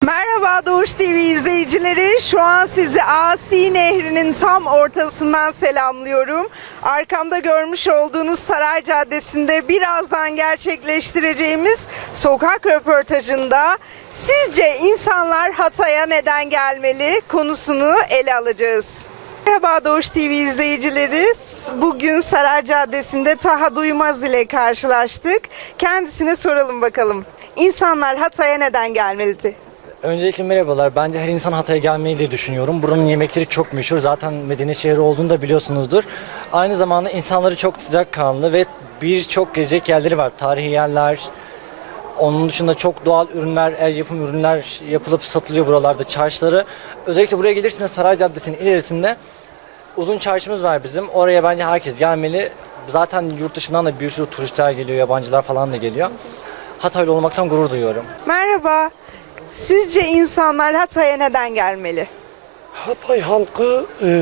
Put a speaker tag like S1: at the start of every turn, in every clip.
S1: Merhaba Doğuş TV izleyicileri. Şu an sizi Asi Nehri'nin tam ortasından selamlıyorum. Arkamda görmüş olduğunuz Saray Caddesi'nde birazdan gerçekleştireceğimiz sokak röportajında sizce insanlar Hatay'a neden gelmeli konusunu ele alacağız. Merhaba Doğuş TV izleyicileri. Bugün Saray Caddesi'nde Taha Duymaz ile karşılaştık. Kendisine soralım bakalım. İnsanlar Hatay'a neden gelmeli?
S2: Öncelikle merhabalar. Bence her insan Hatay'a gelmeyi diye düşünüyorum. Buranın yemekleri çok meşhur. Zaten medeni şehri olduğunu da biliyorsunuzdur. Aynı zamanda insanları çok sıcakkanlı ve birçok gezecek yerleri var. Tarihi yerler. Onun dışında çok doğal ürünler, el yapım ürünler yapılıp satılıyor buralarda. Çarşıları. Özellikle buraya gelirseniz Saray Caddesi'nin ilerisinde uzun çarşımız var bizim. Oraya bence herkes gelmeli. Zaten yurt dışından da bir sürü turistler geliyor, yabancılar falan da geliyor. Hataylı olmaktan gurur duyuyorum.
S1: Merhaba. Sizce insanlar Hatay'a neden gelmeli?
S3: Hatay halkı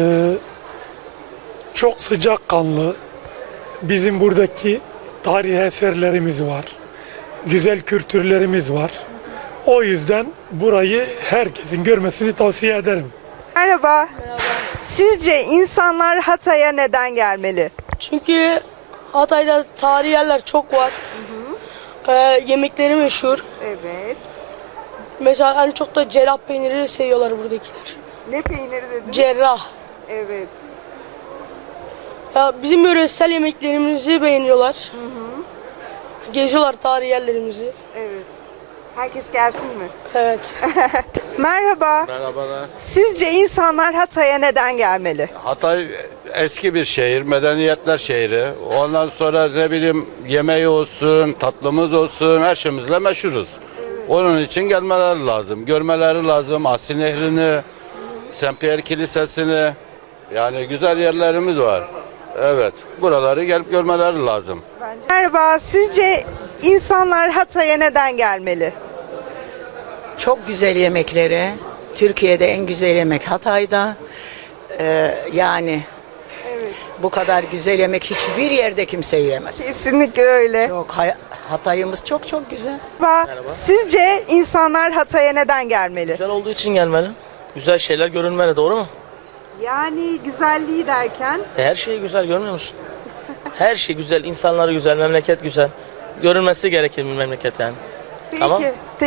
S3: çok sıcakkanlı. Bizim buradaki tarihi eserlerimiz var. Güzel kültürlerimiz var. O yüzden burayı herkesin görmesini tavsiye ederim.
S1: Merhaba. Sizce insanlar Hatay'a neden gelmeli?
S4: Çünkü Hatay'da tarihi yerler çok var. Yemekleri meşhur.
S1: Evet.
S4: Mesela en çok da cerrah peyniri seviyorlar buradakiler.
S1: Ne peyniri dedin?
S4: Cerrah.
S1: Evet.
S4: Ya bizim yöresel yemeklerimizi beğeniyorlar. Geziyorlar tarihi yerlerimizi.
S1: Evet. Herkes gelsin mi?
S4: Evet.
S1: Merhaba.
S5: Merhabalar.
S1: Sizce insanlar Hatay'a neden gelmeli?
S5: Hatay eski bir şehir, medeniyetler şehri. Ondan sonra ne bileyim yemeği olsun, tatlımız olsun, her şeyimizle meşhuruz. Onun için gelmeleri lazım, görmeleri lazım. Asi Nehri'ni, Saint Pierre Kilisesi'ni, yani güzel yerlerimiz var. Evet, buraları gelip görmeleri lazım.
S1: Merhaba. Sizce insanlar Hatay'a neden gelmeli?
S6: Çok güzel yemekleri. Türkiye'de en güzel yemek Hatay'da. Yani
S1: Evet.
S6: bu kadar güzel yemek hiçbir yerde kimse yiyemez.
S1: Kesinlikle öyle.
S6: Hatay'ımız çok çok güzel.
S1: Merhaba. Sizce insanlar Hatay'a neden gelmeli?
S7: Güzel olduğu için gelmeli. Güzel şeyler görünmeli, doğru mu?
S1: Yani güzelliği derken
S7: Her şey güzel, görmüyor musun? Her şey güzel, insanları güzel, memleket güzel. Görülmesi gereken bir memleket yani.
S1: peki.
S7: Tamam.